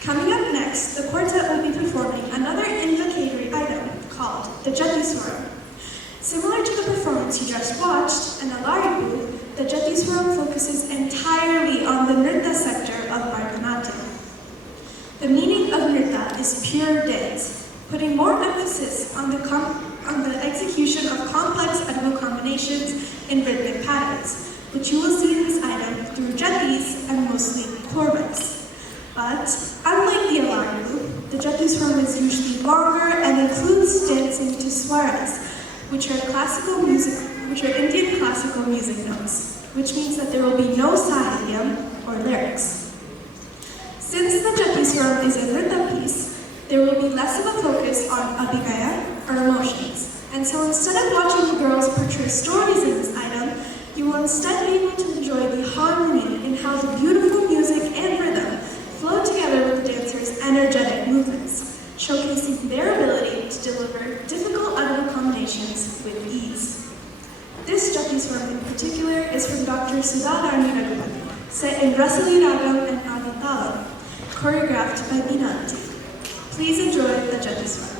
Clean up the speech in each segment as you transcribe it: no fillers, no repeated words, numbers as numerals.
Coming up next, the quartet will be performing another invocatory item called the Jatiswaram. Similar to the performance you just watched and the Laripu, the Jatiswaram focuses entirely on the Nritta sector of Bharatanatyam. The meaning of Nritta is pure dance, putting more emphasis on the execution of complex edible combinations in rhythmic patterns, which you will see in this item through jatis and mostly korvas. But, unlike the Alaripu, the Jatiswaram is usually longer and includes dancing to swaras, which are Indian classical music notes, which means that there will be no sahityam or lyrics. Since the Jatiswaram is a Nritta piece, there will be less of a focus on abhigaya or emotions. And so instead of watching the girls portray stories in this item, you will instead be able to enjoy the harmony in how the beautiful music and rhythm flow together with the dancers' energetic movements, showcasing their ability to deliver difficult edible combinations with ease. This Jatiswaram in particular is from Dr. Sudharani Raghupati, set in Rasali Ragam and Aditalam, choreographed by Binanti. Please enjoy the Jatiswaram.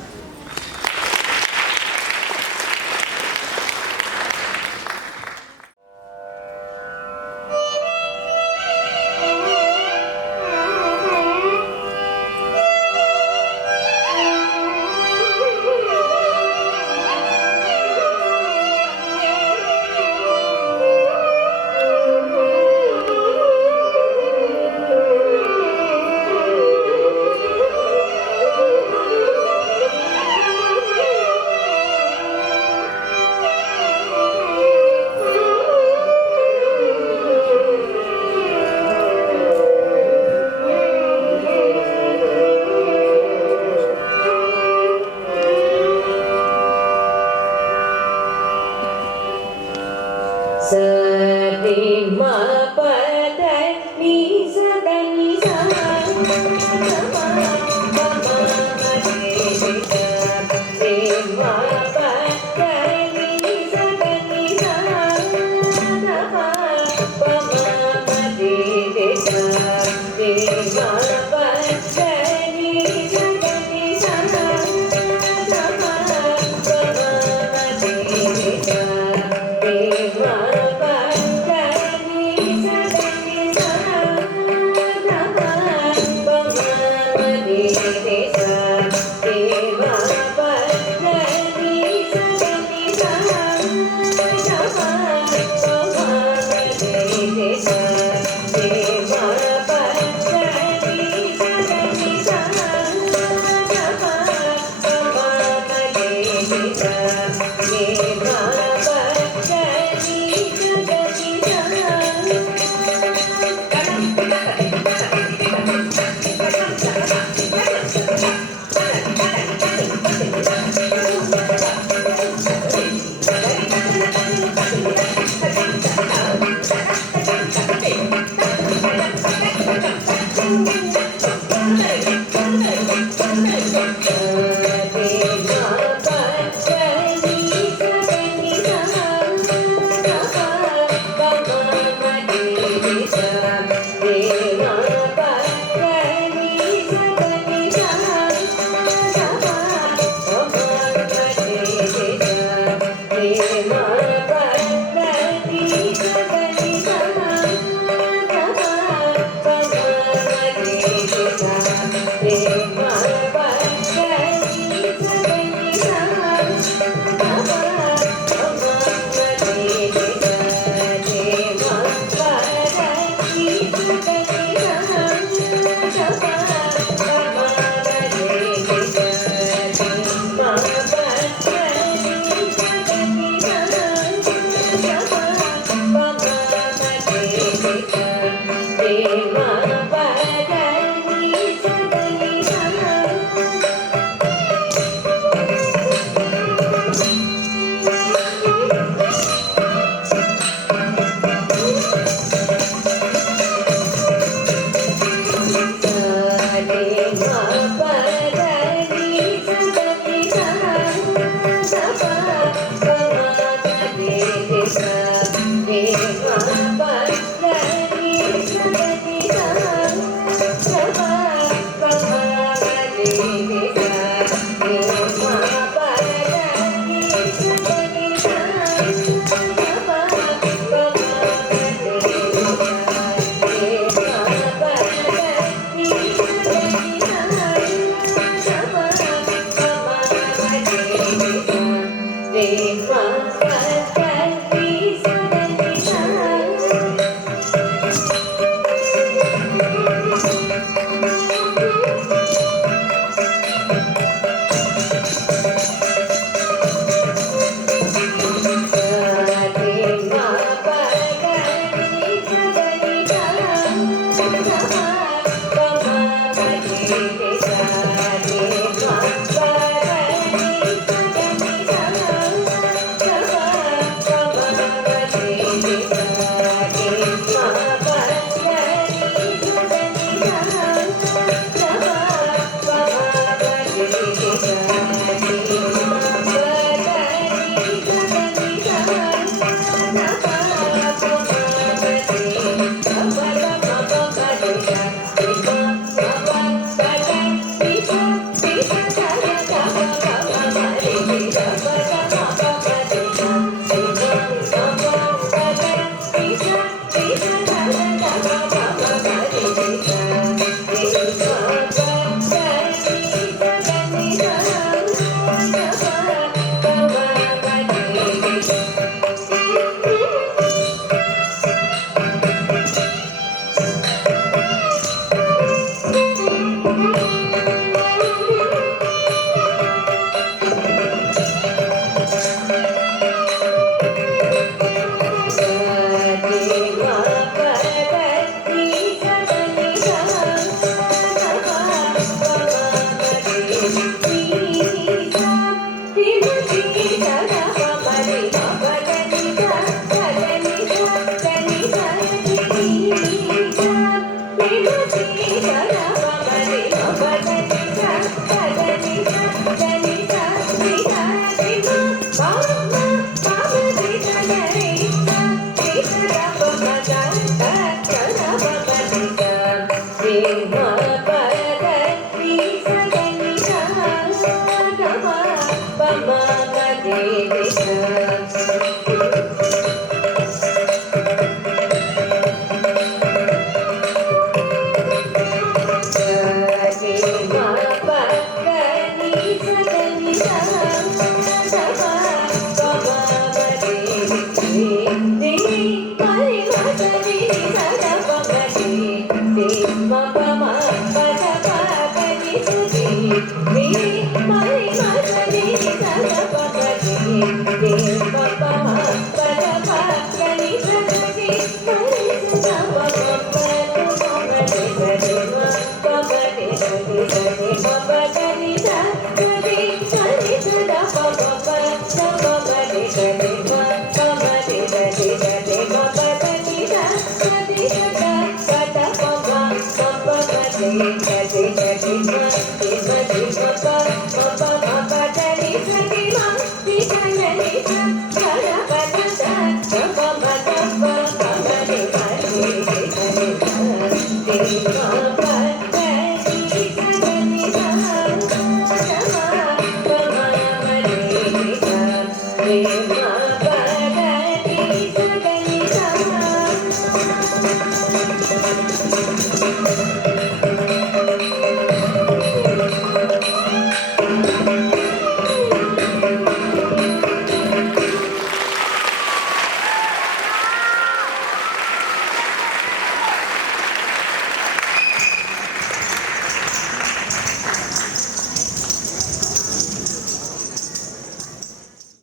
Thank you.